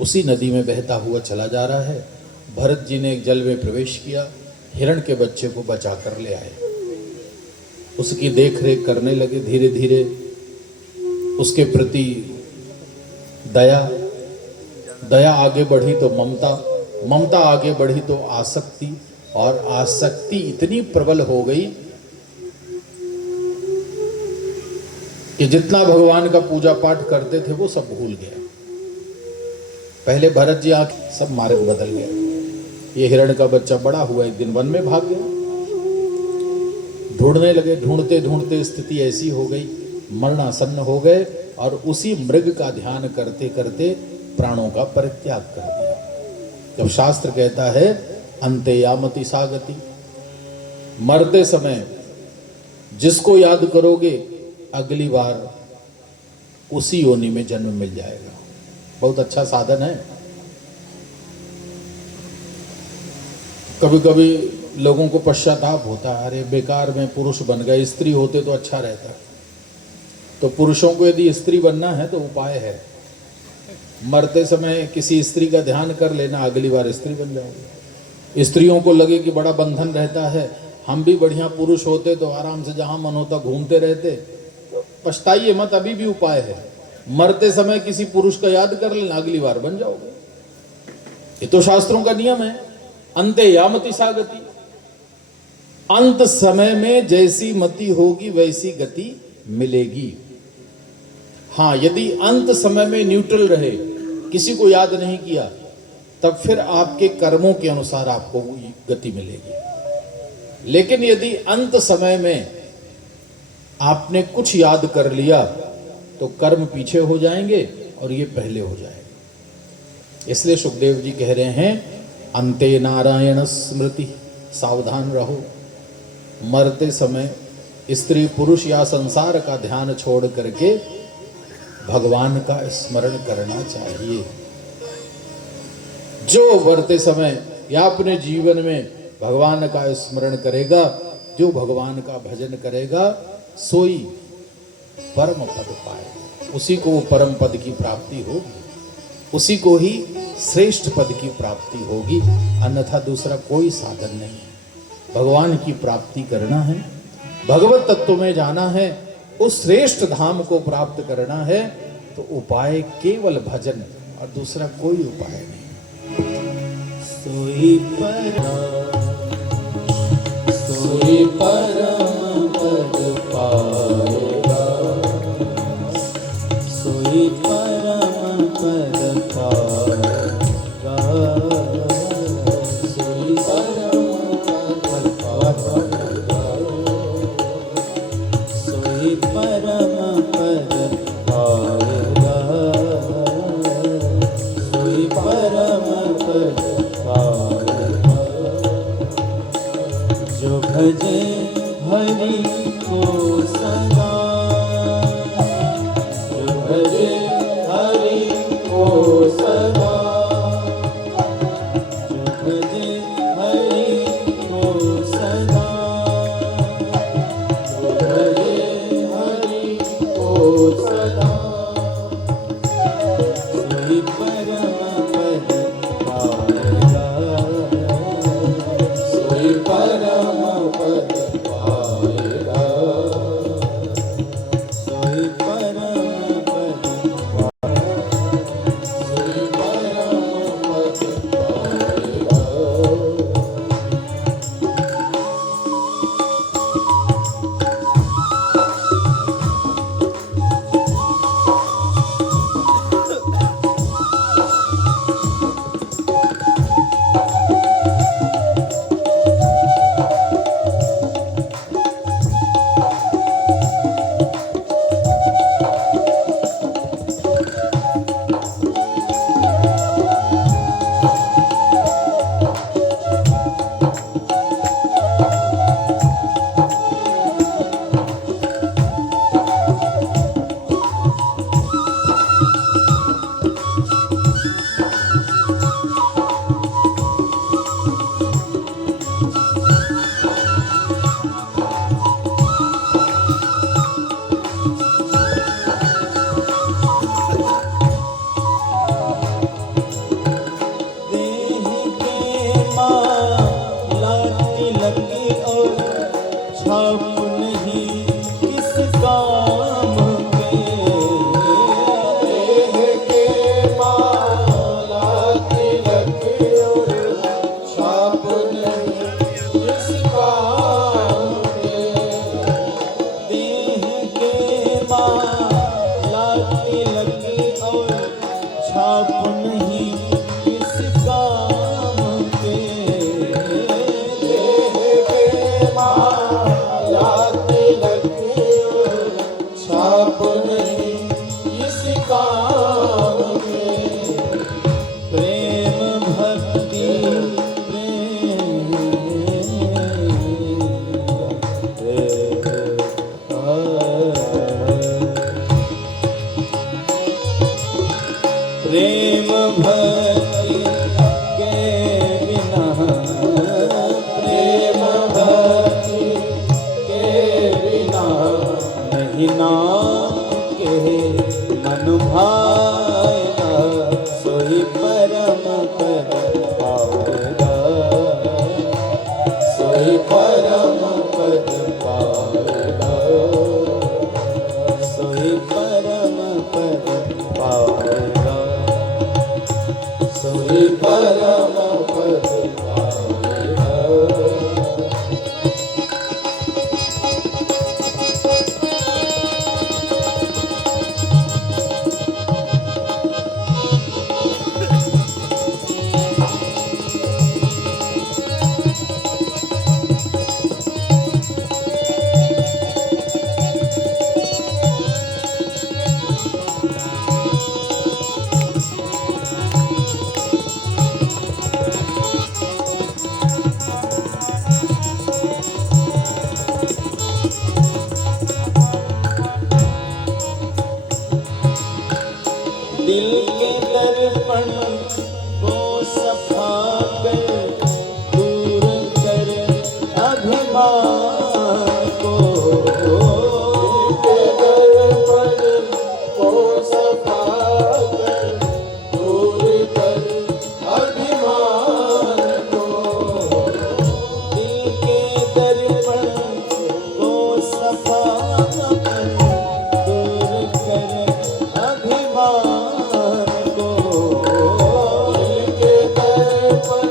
उसी नदी में बहता हुआ चला जा रहा है। भरत जी ने एक जल में प्रवेश किया, हिरण के बच्चे को बचा कर ले आए, उसकी देख रेख करने लगे। धीरे धीरे उसके प्रति दया आगे बढ़ी तो ममता आगे बढ़ी तो आसक्ति, और आसक्ति इतनी प्रबल हो गई कि जितना भगवान का पूजा पाठ करते थे वो सब भूल गया। पहले भरत जी आके सब मार्ग बदल गए। ये हिरण का बच्चा बड़ा हुआ, एक दिन वन में भाग गया। ढूंढने लगे, ढूंढते ढूंढते स्थिति ऐसी हो गई, मरणासन्न हो गए, और उसी मृग का ध्यान करते करते प्राणों का परित्याग कर दिया। जब शास्त्र कहता है अंते यामति सा गति, मरते समय जिसको याद करोगे अगली बार उसी योनि में जन्म मिल जाएगा। बहुत अच्छा साधन है। कभी कभी लोगों को पश्चाताप होता है, अरे बेकार में पुरुष बन गए, स्त्री होते तो अच्छा रहता। तो पुरुषों को यदि स्त्री बनना है तो उपाय है, मरते समय किसी स्त्री का ध्यान कर लेना, अगली बार स्त्री बन जाओगे। स्त्रियों को लगे कि बड़ा बंधन रहता है, हम भी बढ़िया पुरुष होते तो आराम से जहां मन होता घूमते रहते। तो पछताइए मत, अभी भी उपाय है। मरते समय किसी पुरुष का याद कर लेना, अगली बार बन जाओगे। ये तो शास्त्रों का नियम है। अंते यामति सा गति, अंत समय में जैसी मति होगी वैसी गति मिलेगी। हाँ, यदि अंत समय में न्यूट्रल रहे, किसी को याद नहीं किया, तब फिर आपके कर्मों के अनुसार आपको गति मिलेगी। लेकिन यदि अंत समय में आपने कुछ याद कर लिया तो कर्म पीछे हो जाएंगे और ये पहले हो जाएगा। इसलिए सुखदेव जी कह रहे हैं अंते नारायण स्मृति, सावधान रहो। मरते समय स्त्री पुरुष या संसार का ध्यान छोड़ करके भगवान का स्मरण करना चाहिए। जो मरते समय या अपने जीवन में भगवान का स्मरण करेगा, जो भगवान का भजन करेगा, सोई परम पद पाएगा। उसी को वो परम पद की प्राप्ति होगी, उसी को ही श्रेष्ठ पद की प्राप्ति होगी। अन्यथा दूसरा कोई साधन नहीं है। भगवान की प्राप्ति करना है, भगवत तत्व में जाना है, उस श्रेष्ठ धाम को प्राप्त करना है, तो उपाय केवल भजन और दूसरा कोई उपाय नहीं। सोई परम पद पाएगा, सोई परम पद पाएगा, सोई परम पद पाएगा, सोई परम पद पाएगा, सोई परम पद पाएगा। जो भजे हरि को सदा, जो भजे हरि को सदा, जो भजे हरि को सदा, जो भजे हरि को सदा, सोई परम पद पाएगा, सोई परम पद पाएगा, सोई परम पद पाएगा, सोई परम पद पाएगा। माला तिलक छाप नहीं इस काम में। प्रेम भक्ति प्रेम भक्ति के बिना, प्रेम भक्ति के बिना नहीं नाम के मन भाएगा, सोई परम पद पाएगा, सोई परम पद पाएगा, सोई परम पद पाएगा, सोई परम पद पाएगा। दिल के दर्पण को सफा कर, दूर कर अभिमान को, दिल के दर्पण को सफा कर, दूर कर अभिमान को। दिल के दर्पण को सफा कर, दूर कर अभिमान को, दिल के दर्पण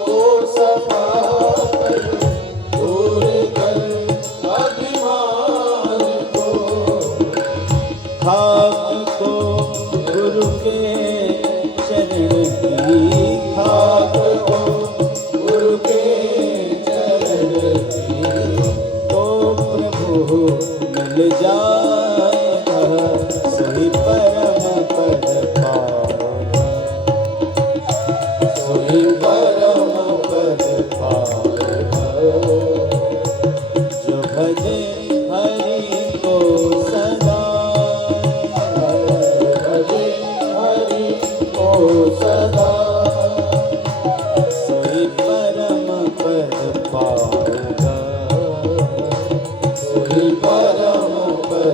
को सफा कर, दूर कर अभिमान को। खाक को गुरु के चरण की, खाक को गुरु के चरण की, तो प्रभु मिल जाएगा, सोई परम पद पाएगा, सोई परम पद पाएगा। जो भजे हरि को सदा, भजे हरि को सदा, सोई परम पद पाएगा, सोई परम पद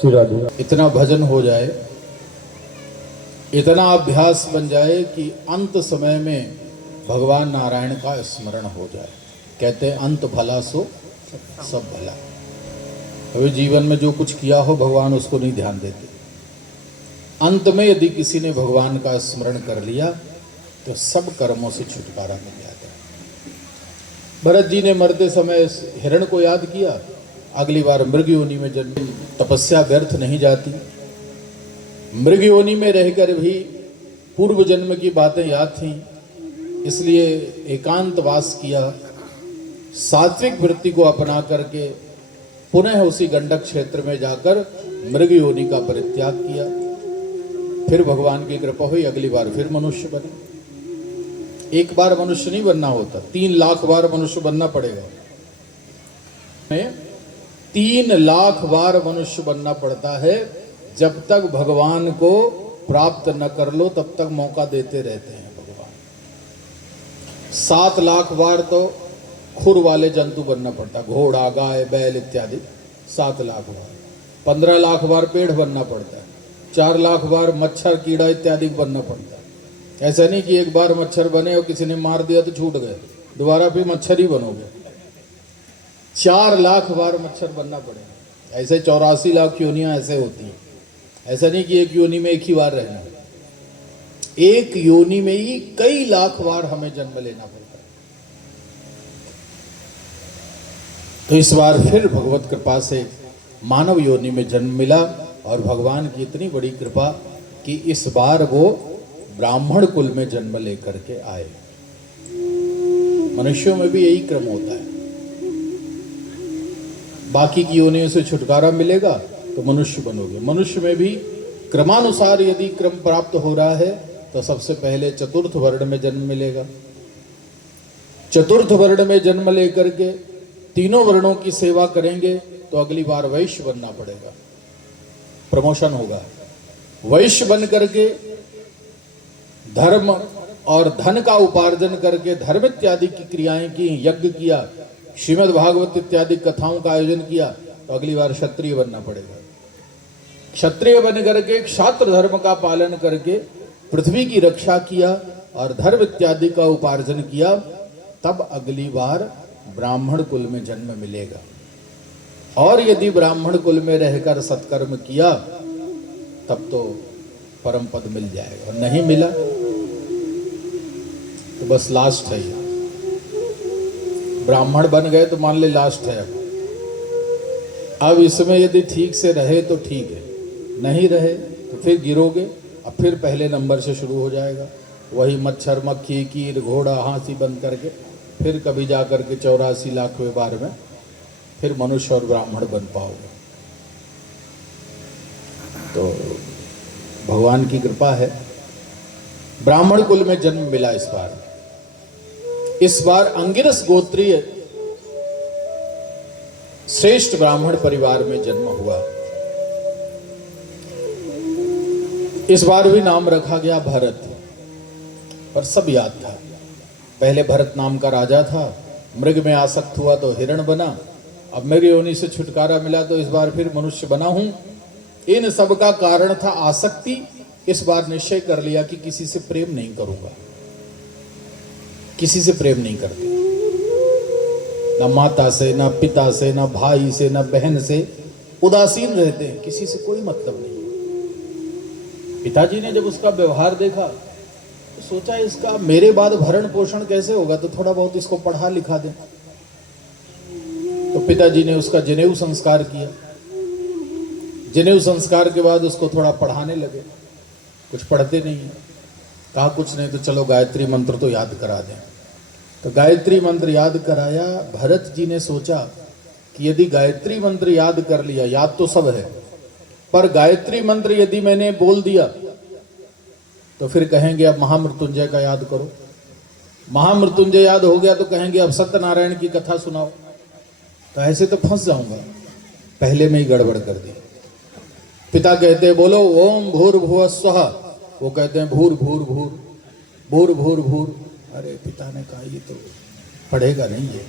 श्री राधे। इतना भजन हो जाए, इतना अभ्यास बन जाए कि अंत समय में भगवान नारायण का स्मरण हो जाए। कहते हैं अंत भला सो सब भला। कभी जीवन में जो कुछ किया हो भगवान उसको नहीं ध्यान देते। अंत में यदि किसी ने भगवान का स्मरण कर लिया तो सब कर्मों से छुटकारा मिल जाता है। भरत जी ने मरते समय हिरण को याद किया, अगली बार मृग योनि में जन्म। तपस्या व्यर्थ नहीं जाती। मृग योनि में रहकर भी पूर्व जन्म की बातें याद थीं, इसलिए एकांतवास किया। सात्विक वृत्ति को अपना करके पुनः उसी गंडक क्षेत्र में जाकर मृग योनि का परित्याग किया। फिर भगवान की कृपा हुई, अगली बार फिर मनुष्य बने। एक बार मनुष्य नहीं बनना होता, 3 लाख बार मनुष्य बनना पड़ेगा। 3 लाख बार मनुष्य बनना पड़ता है। जब तक भगवान को प्राप्त न कर लो तब तक मौका देते रहते हैं भगवान। 7 लाख बार तो खुर वाले जंतु बनना पड़ता, घोड़ा, गाय, बैल इत्यादि 7 लाख बार। 15 लाख बार पेड़ बनना पड़ता है। 4 लाख बार मच्छर, कीड़ा इत्यादि बनना पड़ता है। ऐसा नहीं कि एक बार मच्छर बने और किसी ने मार दिया तो छूट गए, दोबारा फिर मच्छर ही बनोगे। 4 लाख बार मच्छर बनना पड़ेगा। ऐसे 84 लाख योनियां ऐसे होती हैं। ऐसा नहीं कि एक योनि में एक ही बार रहना, एक योनि में ही कई लाख बार हमें जन्म लेना पड़ता है। तो इस बार फिर भगवत कृपा से मानव योनि में जन्म मिला और भगवान की इतनी बड़ी कृपा कि इस बार वो ब्राह्मण कुल में जन्म लेकर के आए। मनुष्यों में भी यही क्रम होता है। बाकी की योनियों से छुटकारा मिलेगा तो मनुष्य बनोगे। मनुष्य में भी क्रमानुसार यदि क्रम प्राप्त हो रहा है तो सबसे पहले चतुर्थ वर्ण में जन्म मिलेगा। चतुर्थ वर्ण में जन्म लेकर के तीनों वर्णों की सेवा करेंगे तो अगली बार वैश्य बनना पड़ेगा, प्रमोशन होगा। वैश्य बन करके धर्म और धन का उपार्जन करके धर्म इत्यादि की क्रियाएं की, यज्ञ किया, श्रीमद् भागवत इत्यादि कथाओं का आयोजन किया तो अगली बार क्षत्रिय बनना पड़ेगा। क्षत्रिय बन करके क्षात्र धर्म का पालन करके पृथ्वी की रक्षा किया और धर्म इत्यादि का उपार्जन किया, तब अगली बार ब्राह्मण कुल में जन्म मिलेगा। और यदि ब्राह्मण कुल में रहकर सत्कर्म किया तब तो परम पद मिल जाएगा, और नहीं मिला तो बस लास्ट है। ब्राह्मण बन गए तो मान ले लास्ट है। अब इसमें यदि ठीक से रहे तो ठीक है, नहीं रहे तो फिर गिरोगे। अब फिर पहले नंबर से शुरू हो जाएगा, वही मच्छर, मक्खी, कीर, घोड़ा, हाथी बन करके फिर कभी जा करके 84 लाखवें बार में फिर मनुष्य और ब्राह्मण बन पाओगे। तो भगवान की कृपा है, ब्राह्मण कुल में जन्म मिला इस बार। इस बार अंगिरस गोत्रीय श्रेष्ठ ब्राह्मण परिवार में जन्म हुआ। इस बार भी नाम रखा गया भरत, पर सब याद था। पहले भरत नाम का राजा था, मृग में आसक्त हुआ तो हिरण बना, अब मृग योनि से छुटकारा मिला तो इस बार फिर मनुष्य बना हूं। इन सब का कारण था आसक्ति। इस बार निश्चय कर लिया कि किसी से प्रेम नहीं करूंगा। किसी से प्रेम नहीं करते, ना माता से, ना पिता से, ना भाई से, ना बहन से उदासीन रहते हैं, किसी से कोई मतलब नहीं। पिताजी ने जब उसका व्यवहार देखा तो सोचा इसका मेरे बाद भरण पोषण कैसे होगा, तो थोड़ा बहुत इसको पढ़ा लिखा दें। तो पिताजी ने उसका जनेऊ संस्कार किया। जनेऊ संस्कार के बाद उसको थोड़ा पढ़ाने लगे। कुछ पढ़ते नहीं है, कहा कुछ नहीं तो चलो गायत्री मंत्र तो याद करा दें। तो गायत्री मंत्र याद कराया। भरत जी ने सोचा कि यदि गायत्री मंत्र याद कर लिया, याद तो सब है, पर गायत्री मंत्र यदि मैंने बोल दिया तो फिर कहेंगे अब महामृत्युंजय का याद करो। महामृत्युंजय याद हो गया तो कहेंगे अब सत्यनारायण की कथा सुनाओ। तो ऐसे तो फंस जाऊंगा, पहले में ही गड़बड़ कर दी। पिता कहते हैं बोलो ओम भूर्भुवः स्वः, वो कहते हैं भूर भूर भूर भूर भूर भूर। अरे पिता ने कहा ये तो पढ़ेगा नहीं। ये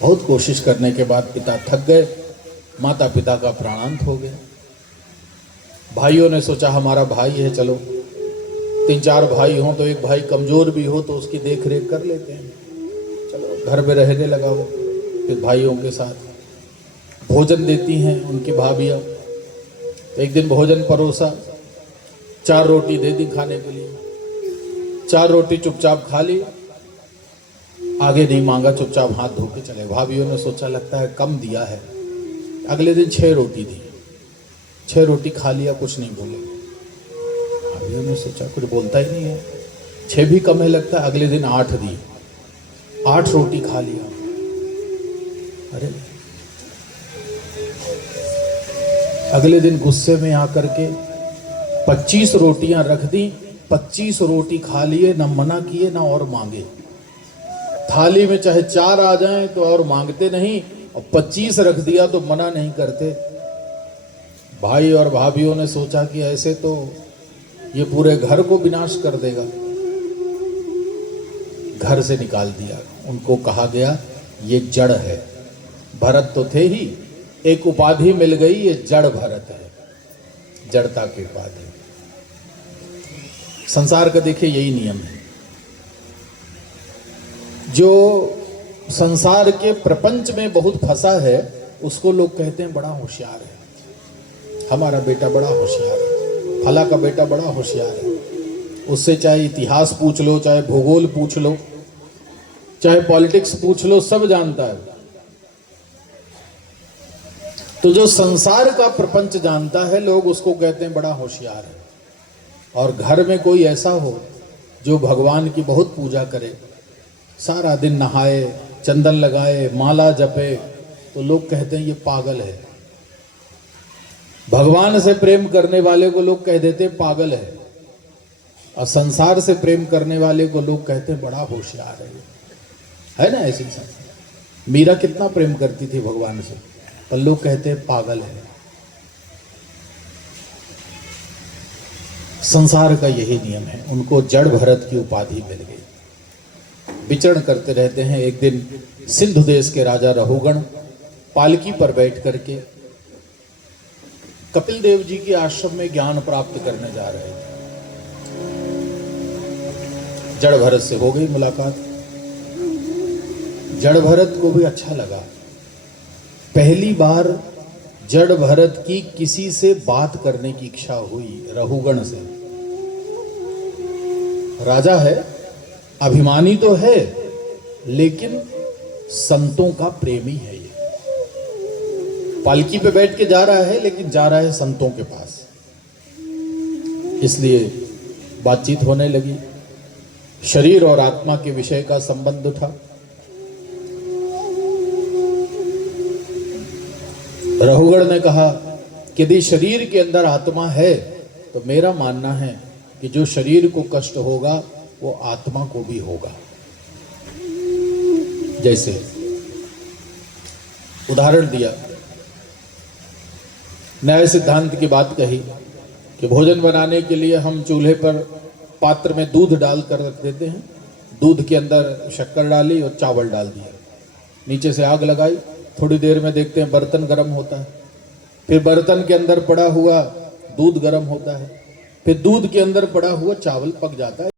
बहुत कोशिश करने के बाद पिता थक गए, माता पिता का प्राणांत हो गया। भाइयों ने सोचा हमारा भाई है, चलो 3-4 भाई हों तो एक भाई कमजोर भी हो तो उसकी देख रेख कर लेते हैं, चलो घर में रहने लगा वो। फिर भाइयों के साथ भोजन देती हैं उनकी भाभियाँ। तो एक दिन भोजन परोसा, 4 रोटी दे दी खाने के लिए। 4 रोटी चुपचाप खा ली, आगे नहीं मांगा, चुपचाप हाथ धो के चले। भाभियों ने सोचा लगता है कम दिया है। अगले दिन 6 रोटी दी, 6 रोटी खा लिया, कुछ नहीं बोले। भाभियों ने सोचा कुछ बोलता ही नहीं है, 6 भी कम है लगता है। अगले दिन 8 दी, 8 रोटी खा लिया। अरे अगले दिन गुस्से में आकर के 25 रोटियां रख दी, 25 रोटी खा लिए, ना मना किए ना और मांगे। थाली में चाहे 4 आ जाएं तो और मांगते नहीं, और 25 रख दिया तो मना नहीं करते। भाई और भाभियों ने सोचा कि ऐसे तो ये पूरे घर को विनाश कर देगा। घर से निकाल दिया। उनको कहा गया ये जड़ है, भरत तो थे ही, एक उपाधि मिल गई, ये जड़ भरत है, जड़ता की उपाधि। संसार का देखिए यही नियम है। जो संसार के प्रपंच में बहुत फंसा है उसको लोग कहते हैं बड़ा होशियार है, हमारा बेटा बड़ा होशियार है, फला का बेटा बड़ा होशियार है। उससे चाहे इतिहास पूछ लो, चाहे भूगोल पूछ लो, चाहे पॉलिटिक्स पूछ लो, सब जानता है। तो जो संसार का प्रपंच जानता है लोग उसको कहते हैं बड़ा होशियार है। और घर में कोई ऐसा हो जो भगवान की बहुत पूजा करे, सारा दिन नहाए, चंदन लगाए, माला जपे, तो लोग कहते हैं ये पागल है। भगवान से प्रेम करने वाले को लोग कह देते हैं पागल है, और संसार से प्रेम करने वाले को लोग कहते हैं बड़ा होशियार है ना। ऐसी संसार मीरा कितना प्रेम करती थी भगवान से, पर लोग कहते हैं पागल है। संसार का यही नियम है। उनको जड़ भरत की उपाधि मिल गई, विचरण करते रहते हैं। एक दिन सिंधु देश के राजा रहुगण पालकी पर बैठ करके कपिल देव जी के आश्रम में ज्ञान प्राप्त करने जा रहे थे। जड़ भरत से हो गई मुलाकात। जड़ भरत को भी अच्छा लगा। पहली बार जड़ भरत की किसी से बात करने की इच्छा हुई, रहुगण से। राजा है, अभिमानी तो है, लेकिन संतों का प्रेमी है। ये पालकी पे बैठ के जा रहा है, लेकिन जा रहा है संतों के पास, इसलिए बातचीत होने लगी। शरीर और आत्मा के विषय का संबंध उठा। रहुगण ने कहा कि यदि शरीर के अंदर आत्मा है तो मेरा मानना है कि जो शरीर को कष्ट होगा वो आत्मा को भी होगा। जैसे उदाहरण दिया, न्याय सिद्धांत की बात कही कि भोजन बनाने के लिए हम चूल्हे पर पात्र में दूध डालकर रख देते हैं। दूध के अंदर शक्कर डाली और चावल डाल दिया, नीचे से आग लगाई, थोड़ी देर में देखते हैं बर्तन गर्म होता है। फिर बर्तन के अंदर पड़ा हुआ दूध गर्म होता है, फिर दूध के अंदर पड़ा हुआ चावल पक जाता है।